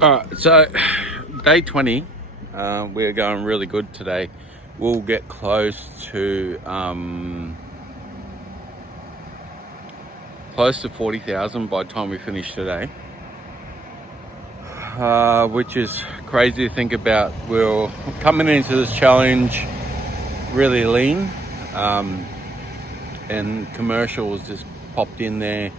Alright, so day 20, we're going really good today. We'll get close to 40,000 by the time we finish today, which is crazy to think about. We're coming into this challenge really lean, and commercials just popped in there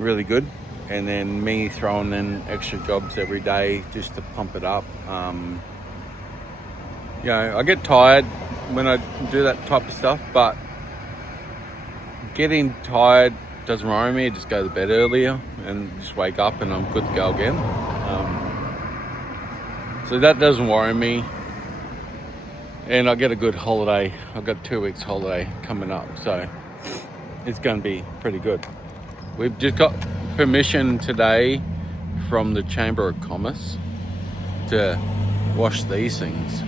really good. And then me throwing in extra jobs every day just to pump it up. I get tired when I do that type of stuff, but getting tired doesn't worry me. I just go to bed earlier and just wake up and I'm good to go again. So that doesn't worry me. And I get a good holiday. I've got 2 weeks holiday coming up, so it's going to be pretty good. We've just got permission today from the Chamber of Commerce to wash these things.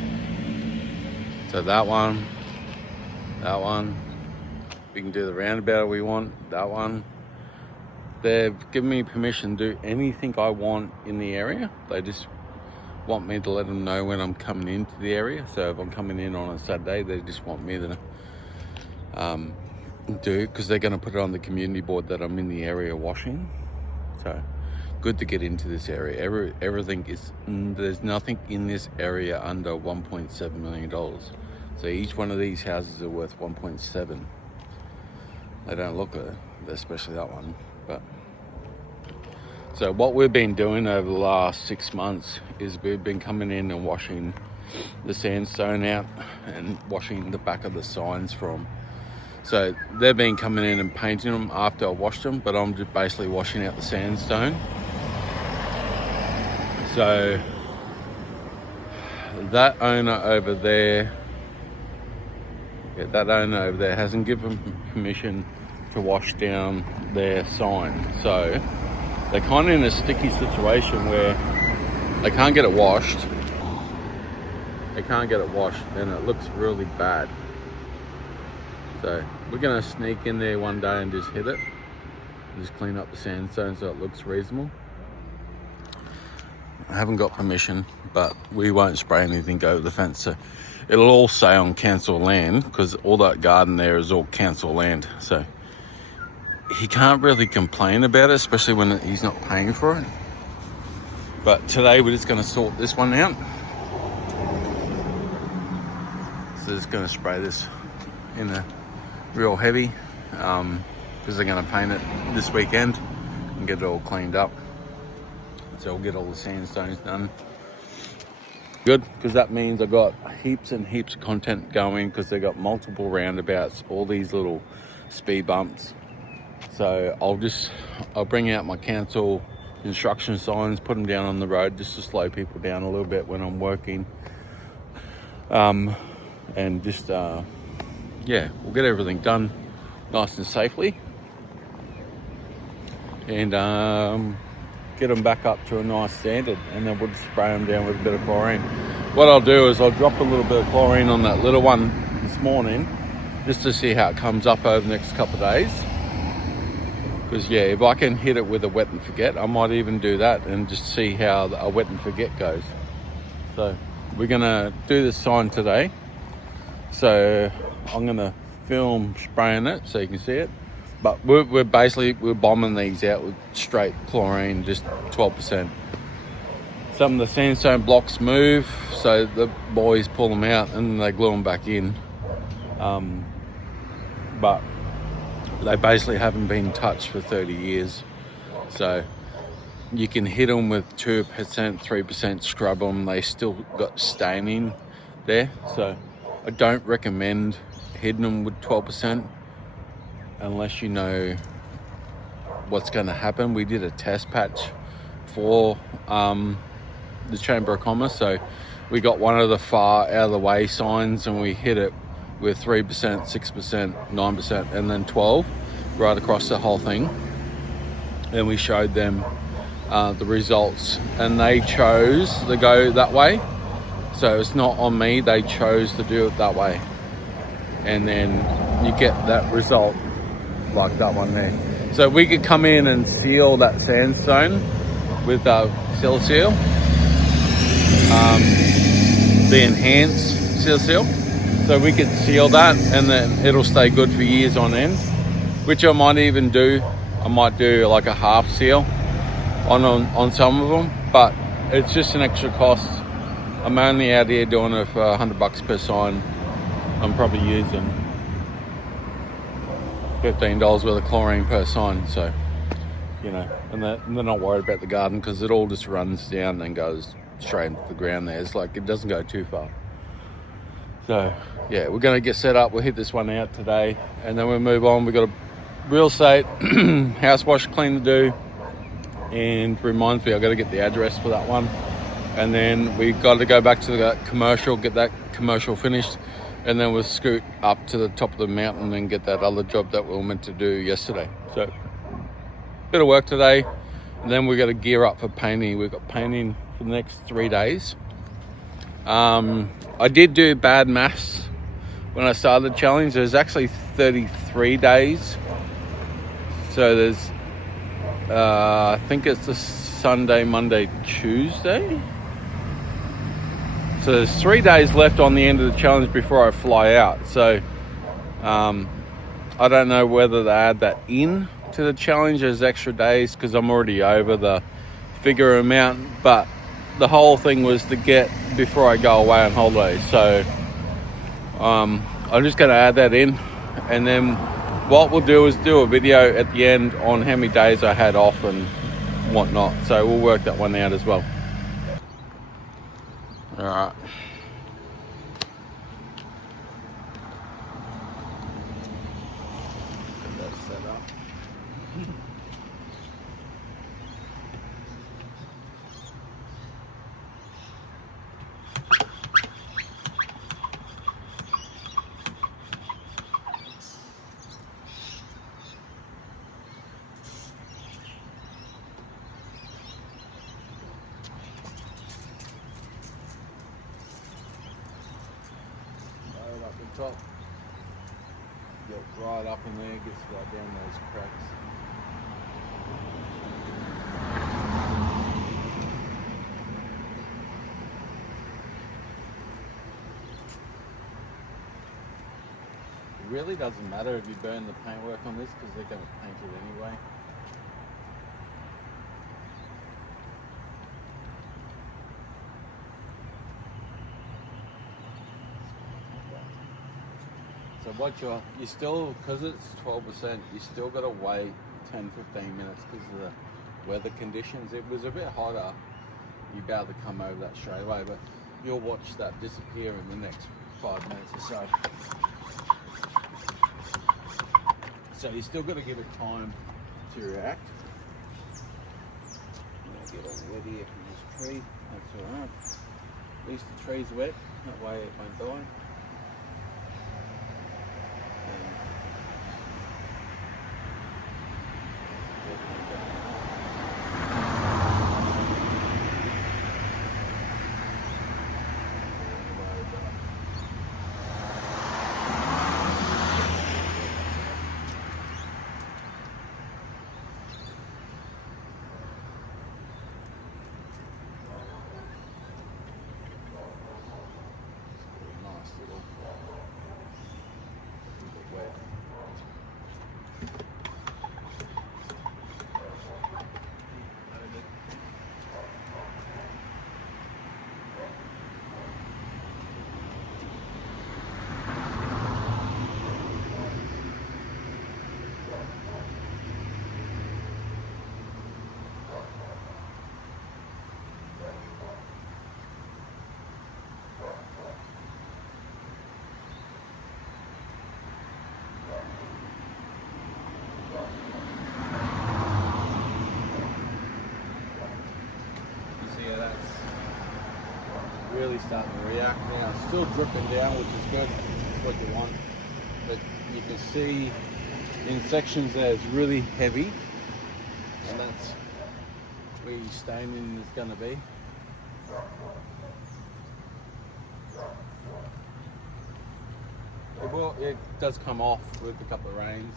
So that one, we can do the roundabout we want, that one. They've given me permission to do anything I want in the area. They just want me to let them know when I'm coming into the area. So if I'm coming in on a Saturday, they just want me to do, because they're going to put it on the community board that I'm in the area washing. So good to get into this area. Everything is, there's nothing in this area under $1.7 million. So each one of these houses are worth 1.7. They don't look it, especially that one. But so what we've been doing over the last 6 months is we've been coming in and washing the sandstone out and washing the back of the signs from. So they've been coming in and painting them after I washed them, but I'm just basically washing out the sandstone. So that owner over there hasn't given permission to wash down their sign. So they're kind of in a sticky situation where they can't get it washed. And it looks really bad. So we're gonna sneak in there one day and just hit it. Just clean up the sandstone so it looks reasonable. I haven't got permission, but we won't spray anything over the fence. So it'll all say on council land, because all that garden there is all council land. So he can't really complain about it, especially when he's not paying for it. But today we're just gonna sort this one out. So just gonna spray this in a real heavy, because they're going to paint it this weekend and get it all cleaned up. So we'll get all the sandstones done. Good, because that means I've got heaps and heaps of content going, because they've got multiple roundabouts, all these little speed bumps. So I'll bring out my council instruction signs, put them down on the road just to slow people down a little bit when I'm working. And just we'll get everything done nice and safely, and get them back up to a nice standard, and then we'll just spray them down with a bit of chlorine. What I'll do is I'll drop a little bit of chlorine on that little one this morning just to see how it comes up over the next couple of days, because if I can hit it with a wet and forget, I might even do that and just see how a wet and forget goes. So we're gonna do this sign today. So I'm gonna film spraying it so you can see it, but we're bombing these out with straight chlorine, just 12%. Some of the sandstone blocks move, so the boys pull them out and they glue them back in, but they basically haven't been touched for 30 years. So you can hit them with 2%, 3%, scrub them, they still got staining there. So I don't recommend hitting them with 12% unless you know what's going to happen. We did a test patch for the Chamber of Commerce, so we got one of the far out of the way signs and we hit it with 3%, 6%, 9%, and then 12% right across the whole thing, and we showed them the results, and they chose to go that way. So it's not on me, they chose to do it that way. And then you get that result like that one there. So we could come in and seal that sandstone with Seal, the enhanced seal. So we could seal that and then it'll stay good for years on end, which I might even do. I might do like a half seal on some of them, but it's just an extra cost. I'm only out here doing it for $100 per sign. I'm probably using $15 worth of chlorine per sign, so you know, and they're not worried about the garden because it all just runs down and goes straight into the ground there. It's like it doesn't go too far. So yeah, we're going to get set up. We'll hit this one out today and then we'll move on. We've got a real estate house wash clean to do, and reminds me I've got to get the address for that one, and then we got to go back to the commercial, get that commercial finished, and then we'll scoot up to the top of the mountain and get that other job that we were meant to do yesterday. So bit of work today, and then we've got to gear up for painting. We've got painting for the next 3 days. I did do bad maths when I started the challenge. There's actually 33 days. So there's, I think it's the Sunday, Monday, Tuesday. So there's 3 days left on the end of the challenge before I fly out. So I don't know whether to add that in to the challenge as extra days because I'm already over the figure amount, but the whole thing was to get before I go away on holiday. So I'm just going to add that in, and then what we'll do is do a video at the end on how many days I had off and whatnot. So we'll work that one out as well. All right. Get that set up. Top, get right up in there, gets right down those cracks. It really doesn't matter if you burn the paintwork on this because they're going to paint it anyway. So what you still, because it's 12%, you still got to wait 10-15 minutes because of the weather conditions. It was a bit hotter, you'd be able to come over that straight away, but you'll watch that disappear in the next 5 minutes or so. So you still got to give it time to react. I'll get all wet here from this tree, that's alright. At least the tree's wet, that way it won't die. Really starting to react now. It's still dripping down, which is good. That's what you want. But you can see in sections there it's really heavy, and that's where your staining is going to be. It does come off with a couple of rains,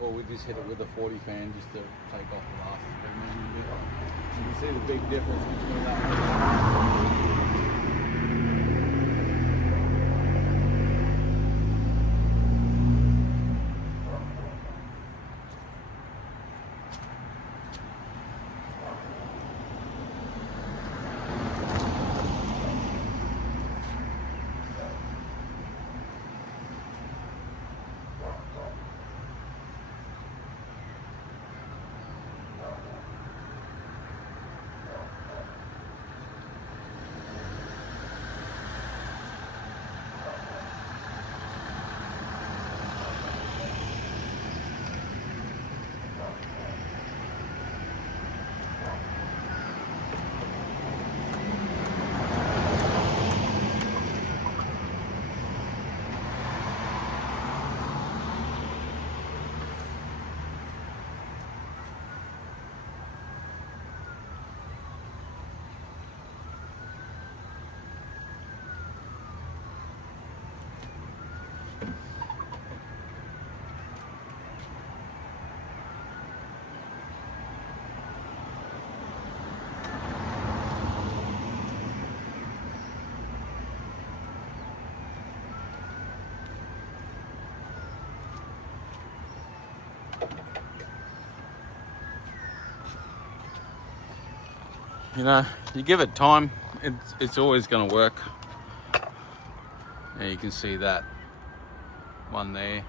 or we just hit it with a 40 fan just to take off the last remaining bit. you can see the big difference between that. You know, you give it time, it's always going to work. And you can see that one there,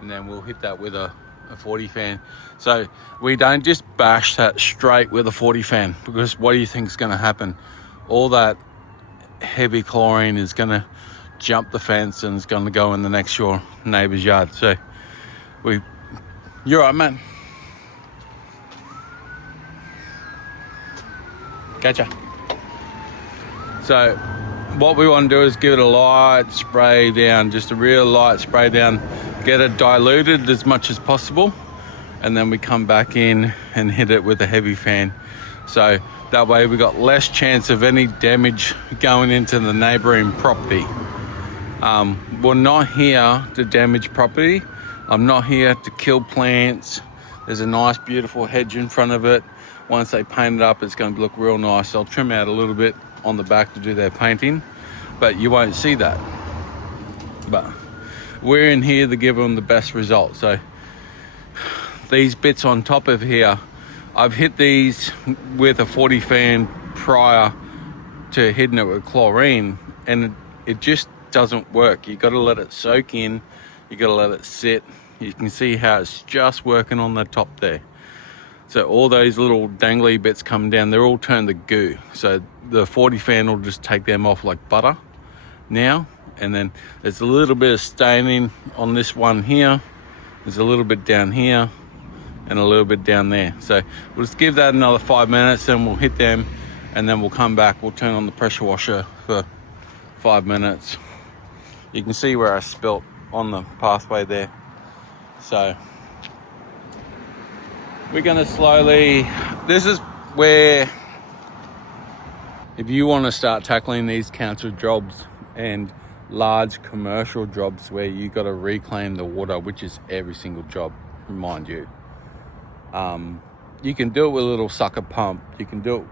and then we'll hit that with a 40 fan. So we don't just bash that straight with a 40 fan, because what do you think is going to happen? All that heavy chlorine is going to jump the fence and it's going to go in the next door neighbor's yard. So you're right, man. Gotcha. So what we want to do is give it a light spray down, just a real light spray down, get it diluted as much as possible, and then we come back in and hit it with a heavy fan. So that way we got less chance of any damage going into the neighboring property. We're not here to damage property. I'm not here to kill plants. There's a nice beautiful hedge in front of it. Once they paint it up, it's going to look real nice. I'll trim out a little bit on the back to do their painting, but you won't see that. But we're in here to give them the best result. So these bits on top of here, I've hit these with a 40 fan prior to hitting it with chlorine, and it just doesn't work. You got to let it soak in. You got to let it sit. You can see how it's just working on the top there. So all those little dangly bits coming down, they're all turned to goo. So the 40 fan will just take them off like butter now. And then there's a little bit of staining on this one here. There's a little bit down here and a little bit down there. So we'll just give that another 5 minutes, and we'll hit them, and then we'll come back. We'll turn on the pressure washer for 5 minutes. You can see where I spilt on the pathway there. So we're going to slowly, this is where, if you want to start tackling these council jobs and large commercial jobs where you got to reclaim the water, which is every single job, mind you, you can do it with a little sucker pump. You can do it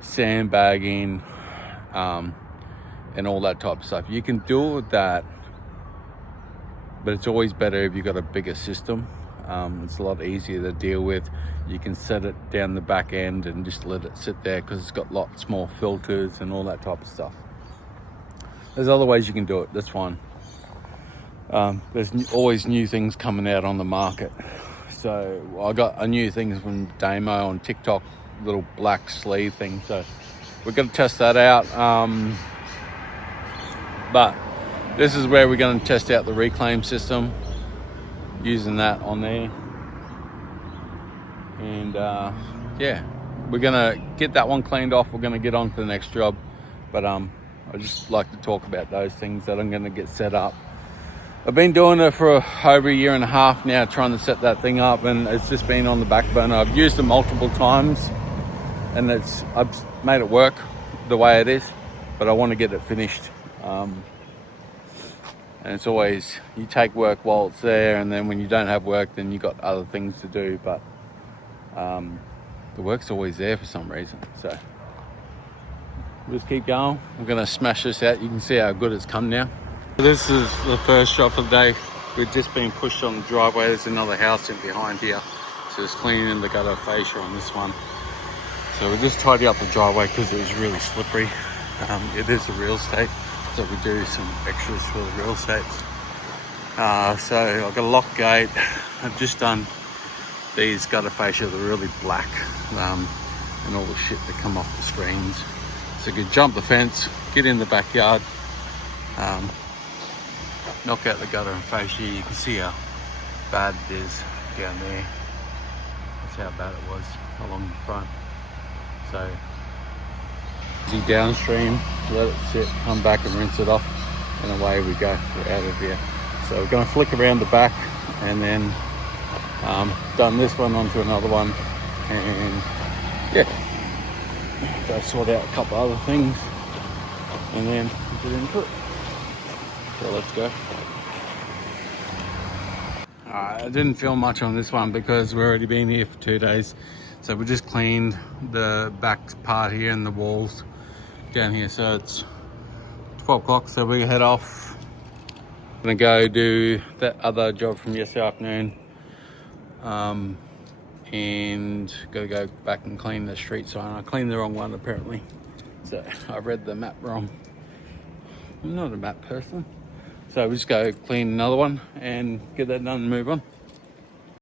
sandbagging, and all that type of stuff. You can do it with that, but it's always better if you've got a bigger system. It's a lot easier to deal with. You can set it down the back end and just let it sit there, because it's got lots more filters and all that type of stuff. There's other ways you can do it, that's fine. There's always new things coming out on the market. So I got a new thing from Damo on TikTok, little black sleeve thing. So we're going to test that out. But this is where we're going to test out the reclaim system, using that on there. And yeah, we're going to get that one cleaned off. We're going to get on to the next job. But I just like to talk about those things that I'm going to get set up. I've been doing it for over a year and a half now, trying to set that thing up, and it's just been on the back burner. I've used it multiple times, and I've made it work the way it is, but I want to get it finished. And it's always, you take work while it's there, and then when you don't have work, then you got other things to do. But the work's always there for some reason. So we'll just keep going. We're gonna smash this out. You can see how good it's come now. This is the first shot of the day. We've just been pushed on the driveway. There's another house in behind here. So it's cleaning the gutter fascia on this one. So we just tidy up the driveway because it was really slippery. It is a real estate, so we do some extras for the real estates. So I've got a lock gate. I've just done these gutter fascia. They're really black, and all the shit that come off the screens. So you can jump the fence, get in the backyard, knock out the gutter and fascia. You can see how bad it is down there. That's how bad it was along the front. So easy downstream, let it sit, come back and rinse it off, and away we go. We're out of here. So we're going to flick around the back, and then done this one onto another one, and yeah, go sort out a couple other things, and then get into it. So let's go. I didn't film much on this one because we've already been here for 2 days. So we just cleaned the back part here and the walls down here. So it's 12 o'clock, so we head off. I'm gonna go do that other job from yesterday afternoon. And gotta go back and clean the street sign. I cleaned the wrong one apparently. So I read the map wrong. I'm not a map person. So we just go clean another one and get that done and move on.